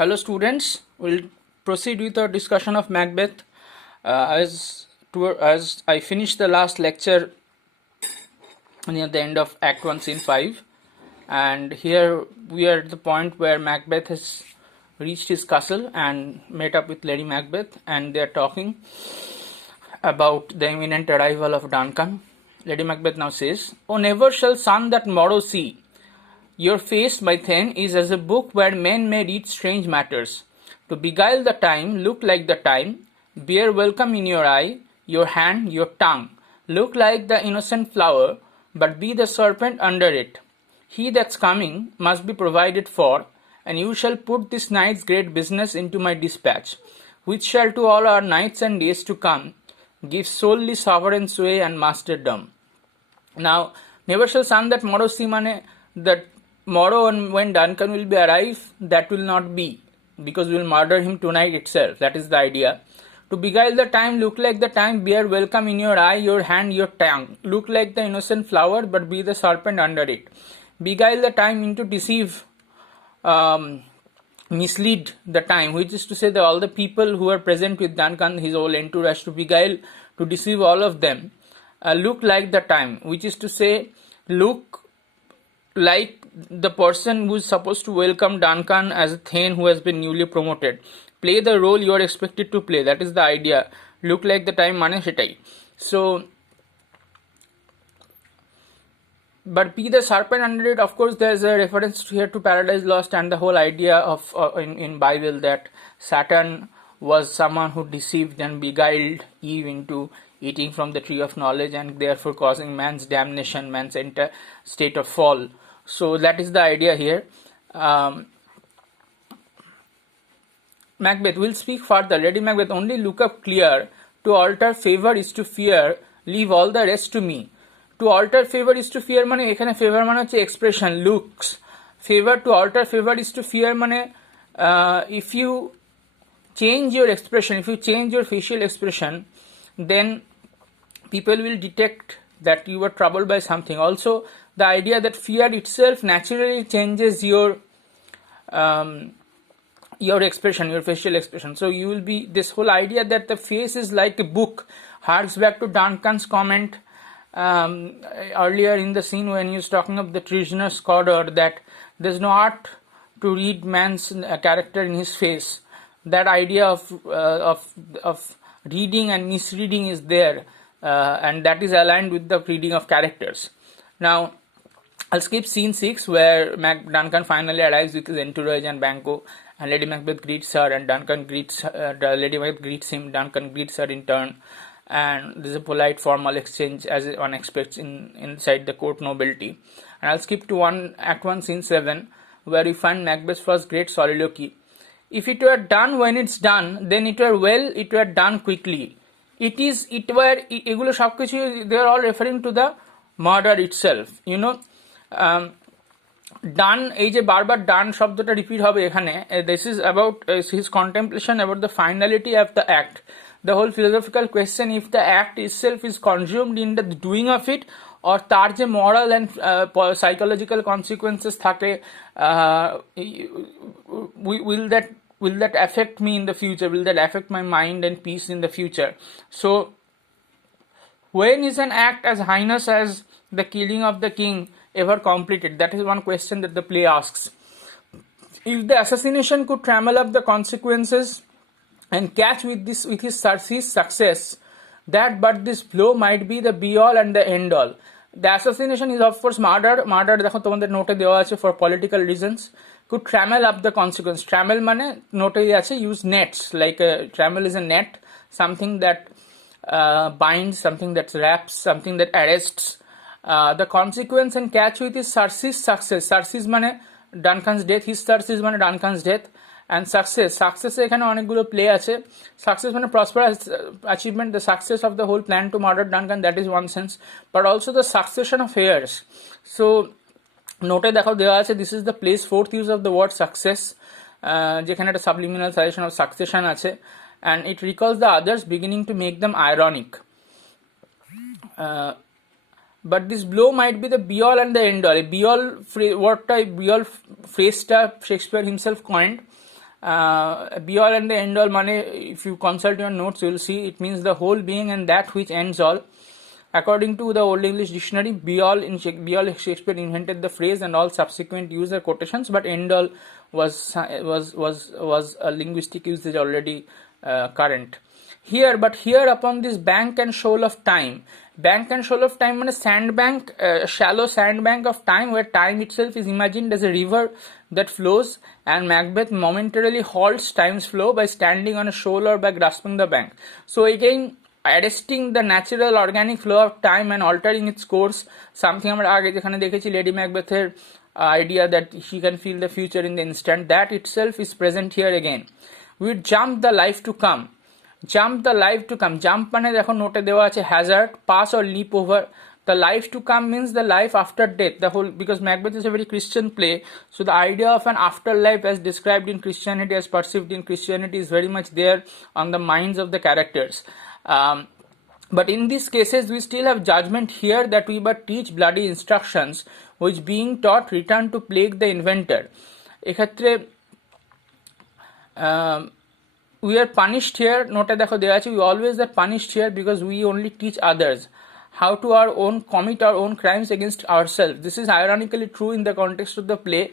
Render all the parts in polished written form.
Hello, students. We'll proceed with our discussion of Macbeth. As I finished the last lecture near the end of Act 1, Scene 5, and here we are at the point where Macbeth has reached his castle and met up with Lady Macbeth, and they are talking about the imminent arrival of Duncan. Lady Macbeth now says, "Oh, never shall sun that morrow see. Your face, my then, is as a book where men may read strange matters. To beguile the time, look like the time, bear welcome in your eye, your hand, your tongue. Look like the innocent flower, but be the serpent under it. He that's coming must be provided for, and you shall put this night's great business into my dispatch, which shall to all our nights and days to come give solely sovereign sway and masterdom." Now, never shall sun that morrow see mane that morrow when Duncan will be arrive, that will not be, because we will murder him tonight itself. That is the idea. To beguile the time, look like the time, bear welcome in your eye, your hand, your tongue. Look like the innocent flower, but be the serpent under it. Beguile the time into deceive, mislead the time, which is to say that all the people who are present with Duncan, his whole entourage, to beguile, to deceive all of them. Look like the time, which is to say, look like the person who is supposed to welcome Duncan as a Thane who has been newly promoted. Play the role you are expected to play. That is the idea. Look like the time mane setai. So, but be the serpent under it. Of course, there is a reference here to Paradise Lost and the whole idea of in Bible that Satan was someone who deceived and beguiled Eve into eating from the tree of knowledge and therefore causing man's damnation, man's entire state of fall. So that is the idea here. Macbeth will speak further. Lady Macbeth, only look up clear. To alter favor is to fear. Leave all the rest to me. To alter favor is to fear মানে এখানে favor মানে হচ্ছে expression, looks. Favor, to alter favor is to fear মানে if you change your expression, if you change your facial expression, then people will detect that you were troubled by something. Also, the idea that fear itself naturally changes your expression, your facial expression. So you will be, this whole idea that the face is like a book harks back to Duncan's comment earlier in the scene when he was talking of the treasonous Cawdor, that there's no art to read man's character in his face. That idea of reading and misreading is there, and that is aligned with the reading of characters. Now, I'll skip scene 6 where Duncan finally arrives with his entourage and Banquo, and Lady Macbeth greets her, and Duncan greets Lady Macbeth greets him. Duncan greets her in turn, and there's a polite formal exchange as one expects inside the court nobility. And I'll skip to Act 1 Scene 7 where we find Macbeth's first great soliloquy. If it were done when it's done, then it were well, it were done quickly. এগুলো সবকিছু they are all referring to the murder itself, you know. ডান, এই যে বারবার ডান শব্দটা repeat হবে এখানে, this is about his contemplation about the finality of the act, the whole philosophical question if the act itself is consumed in the doing of it, or তার যে moral and psychological consequences থাকে, will that affect me in the future, will that affect my mind and peace in the future. So when is an act as heinous as the killing of the king ever completed? That is one question that the play asks. If the assassination could trammel up the consequences and catch with his success, that but this blow might be the be all and the end all. The assassination is of course murder. দেখো তোমাদের নোটে দেওয়া আছে for political reasons. Could trammel up the consequence. Trammel মানে নোটে আছে use nets, like trammel is a net, something that binds, something that wraps, something that arrests the consequence and catch with his success. Success মানে Duncan's death, his success মানে Duncan's death, and success এখানে অনেকগুলো play আছে. Success মানে prosperous achievement, the success of the whole plan to murder Duncan, that is one sense, but also the succession of heirs. So নোটে দেখো দেওয়া আছে this is the place fourth use of the word success, যেখানে একটা subliminal suggestion of succession আছে, and it recalls the others beginning to make them ironic. But this blow might be the be all and the end all. A be all wordটা, be all phrase টা Shakespeare himself coined, Be all and the end all mane, if you consult your notes, you will see it means the whole being and that which ends all. According to the Old English Dictionary, be all Shakespeare invented the phrase, and all subsequent use are quotations, but end all was a linguistic usage already current. Here upon this bank and shoal of time. Bank and shoal of time means sandbank, shallow sandbank of time, where time itself is imagined as a river that flows, and Macbeth momentarily halts time's flow by standing on a shoal or by grasping the bank. So again, arresting the natural organic flow of time and altering its course, something আমরা আগে যেখানে দেখেছি lady ম্যাকবেথের idea that she can feel the future in the instant, that itself is present here again. We jump the life to come. Jump the life to come. Jump মানে দেখো নোটে দেওয়া আছে hazard, pass or leap over. The life to come means the life after death. The whole, because Macbeth is a very Christian play, so the idea of an afterlife as described in Christianity, as perceived in Christianity, is very much there on the minds of the characters. But in these cases, we still have judgment here that we but teach bloody instructions, which being taught return to plague the inventor. এক্ষেত্রে we are punished here. নোটে দেখো দেওয়া আছে, we always are punished here because we only teach others how to commit our own crimes against ourselves. This is ironically true in the context of the play,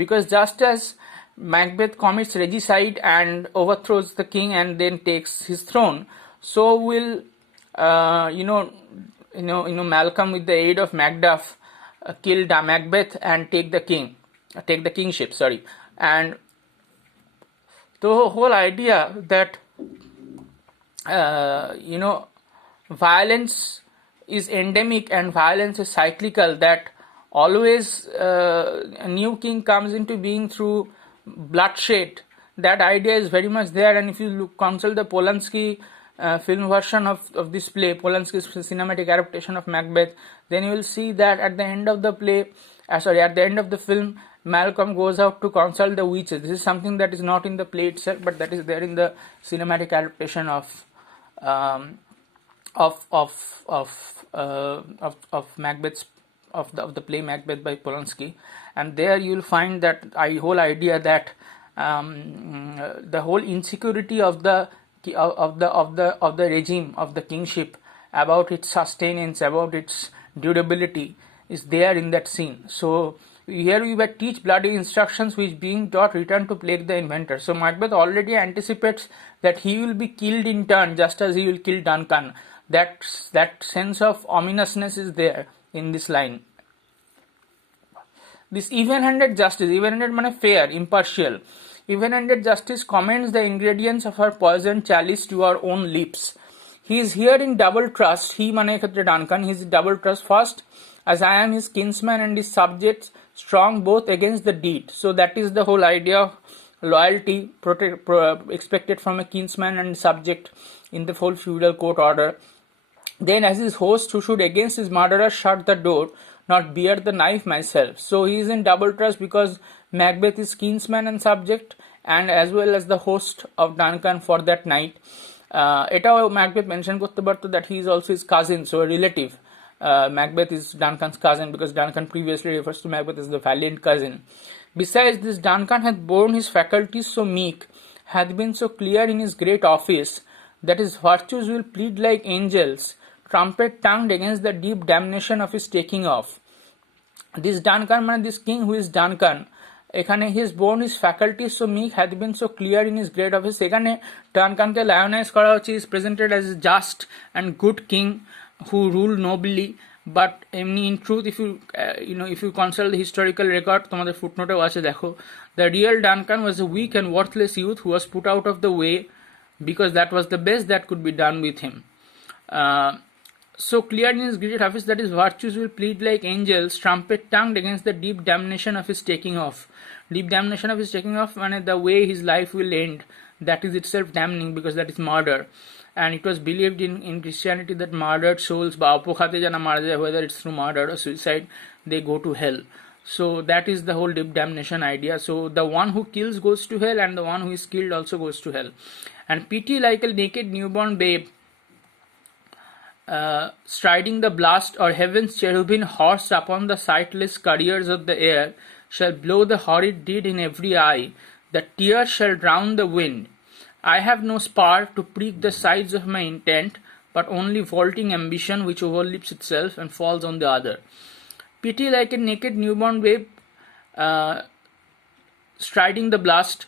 because just as Macbeth commits regicide and overthrows the king and then takes his throne, so will Malcolm, with the aid of Macduff, kill Macbeth and take the kingship. And the whole idea that violence is endemic and violence is cyclical, that always a new king comes into being through bloodshed, that idea is very much there. And if you consult the Polanski film version of this play, Polanski's cinematic adaptation of Macbeth, then you will see that at the end of the play, at the end of the film, Malcolm goes out to consult the witches. This is something that is not in the play itself, but that is there in the cinematic adaptation of Macbeth's of the play Macbeth by Polanski. And there you will find that whole idea that the whole insecurity of the regime, of the kingship, about its sustenance, about its durability, is there in that scene. So here we were teach bloody instructions, which being taught return to plague the inventor. So Macbeth already anticipates that he will be killed in turn, just as he will kill Duncan. That sense of ominousness is there in this line. This even-handed justice, even-handed means fair, impartial. Even-handed justice commends the ingredients of her poisoned chalice to our own lips. He is here in double trust. He mane ekhetre Duncan, he is in double trust. First, as I am his kinsman and his subjects, strong both against the deed. So that is the whole idea of loyalty expected from a kinsman and subject in the whole feudal court order. Then as his host, who should against his murderer shut the door, not bear the knife myself. So he is in double trust because Macbeth is kinsman and subject, and as well as the host of Duncan for that night. এটাও Macbeth mention করতে পারতো that he is also his cousin, so a relative. Macbeth is Duncan's cousin, because Duncan previously refers to Macbeth as the valiant cousin. Besides this, Duncan hath borne his faculties so meek, hath been so clear in his great office, that his virtues will plead like angels, trumpet tongued against the deep damnation of his taking off. This Duncan, this king who is Duncan, এখানে he has borne his faculties so meek, hath been so clear in his great office. এখানে ডানকানকে লায়নাইজ করা হচ্ছে, is presented as a just and good king who ruled nobly. But in truth, if you consult the historical record, তোমাদের footnote আছে দেখো, the real Duncan was a weak and worthless youth who was put out of the way because that was the best that could be done with him. So clear in his great office that his virtues will plead like angels, trumpet tongued against the deep damnation of his taking off. Deep damnation of his taking off, the way his life will end, that is itself damning, because that is murder. And it was believed in Christianity that murdered souls, বা অপঘাতে যারা মারা যায়, whether it's through murder or suicide, they go to hell. So that is the whole deep damnation idea. So the one who kills goes to hell, and the one who is killed also goes to hell. And pity like a naked newborn babe, striding the blast, or heaven's cherubim horse upon the sightless couriers of the air, shall blow the horrid deed in every eye. The tears shall drown the wind. I have no spar to prick the sides of my intent, but only vaulting ambition which overleaps itself and falls on the other. Pity like a naked newborn babe striding the blast,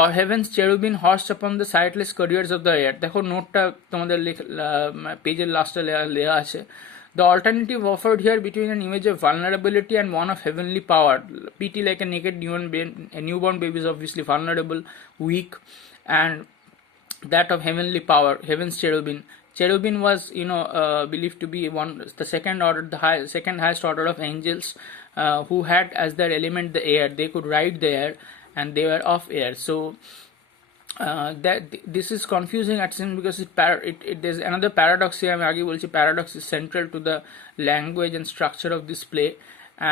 or heaven's cherubim horsed upon the sightless couriers of the air. দেখো নোটটা তোমাদের পেজের লাস্টে লেখা আছে. The alternative offered here between an image of vulnerability and one of heavenly power. Pity like a naked newborn baby is obviously vulnerable, weak, and that of heavenly power, heaven's cherubim. Cherubim was, believed to be the second highest order of angels, who had as their element the air. They could ride the air, and they were of air. So that this is confusing at times because there's another paradox here. আমি আগে বলছি paradox is central to the language and structure of this play,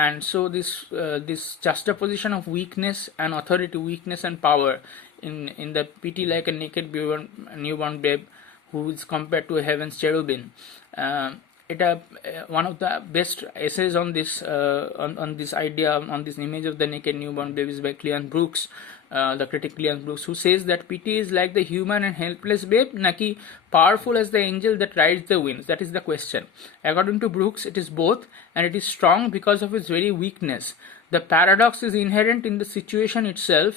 and so this juxtaposition of weakness and authority, weakness and power in the pity like a naked newborn babe who is compared to a heaven's cherubim. One of the best essays on this idea, on this image of the naked newborn baby, is by Cleon Brooks, the critic Cleon Brooks, who says that pity is like the human and helpless babe, naki powerful as the angel that rides the winds. That is the question. According to Brooks, it is both, and it is strong because of its very weakness. The paradox is inherent in the situation itself,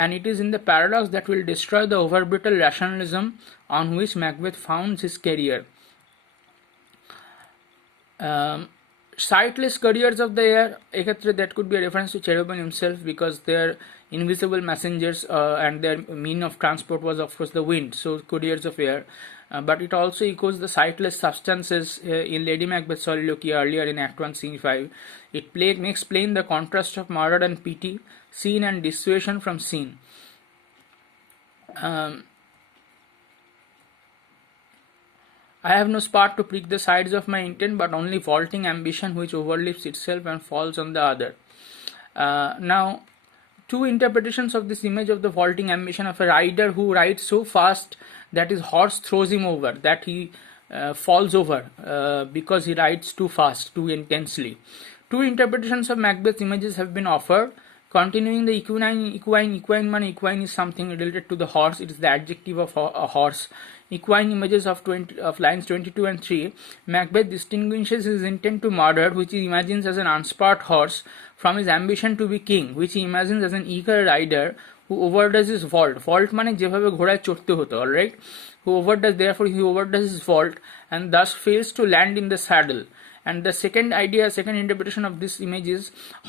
and it is in the paradox that will destroy the overbrittle rationalism on which Macbeth founds his career. Sightless couriers of the air, that could be a reference to cherubim himself, because they are invisible messengers, and their mean of transport was of course the wind, so couriers of air. But it also echoes the sightless substances in Lady Macbeth's soliloquy earlier in Act 1 Scene 5. It makes plain the contrast of murder and pity, scene and dissuasion from scene. I have no spar to prick the sides of my intent, but only vaulting ambition which overleaps itself and falls on the other. Now, two interpretations of this image of the vaulting ambition of a rider who rides so fast that his horse throws him over, that he falls over because he rides too fast, too intensely. Two interpretations of Macbeth's images have been offered. Continuing the equine is something related to the horse. It is the adjective of a horse. Equine images of lines 22 and 3. Macbeth distinguishes his intent to murder, which he imagines as an unspurred horse, from his ambition to be king, which he imagines as an eager rider who overdoes his vault. Vault মানে যেভাবে ঘোড়ায় চড়তে হতো, alright? He overdoes his vault and thus fails to land in the saddle. And the second interpretation of this image is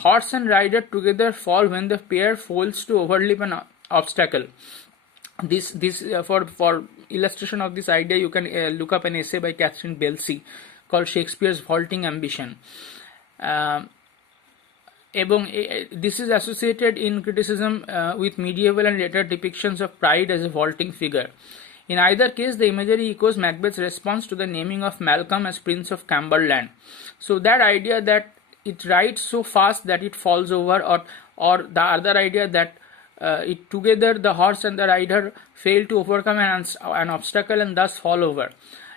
horse and rider together fall when the pair fails to overleap an obstacle. For illustration of this idea, you can look up an essay by Catherine Belsey called Shakespeare's Vaulting Ambition. This is associated in criticism with medieval and later depictions of pride as a vaulting figure. In either case, the imagery echoes Macbeth's response to the naming of Malcolm as Prince of Cumberland. So that idea that it rides so fast that it falls over, or the other idea that together the horse and the rider fail to overcome an obstacle and thus fall over.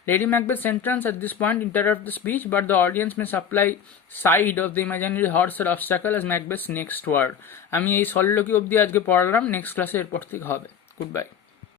Lady Macbeth's entrance at this point interrupts the speech, but the audience may supply side of the imaginary horse or obstacle as Macbeth's next word. আমি এই soliloquy অবধি আজকে পড়ালাম, next ক্লাসে এরপর থেকে হবে. Good bye.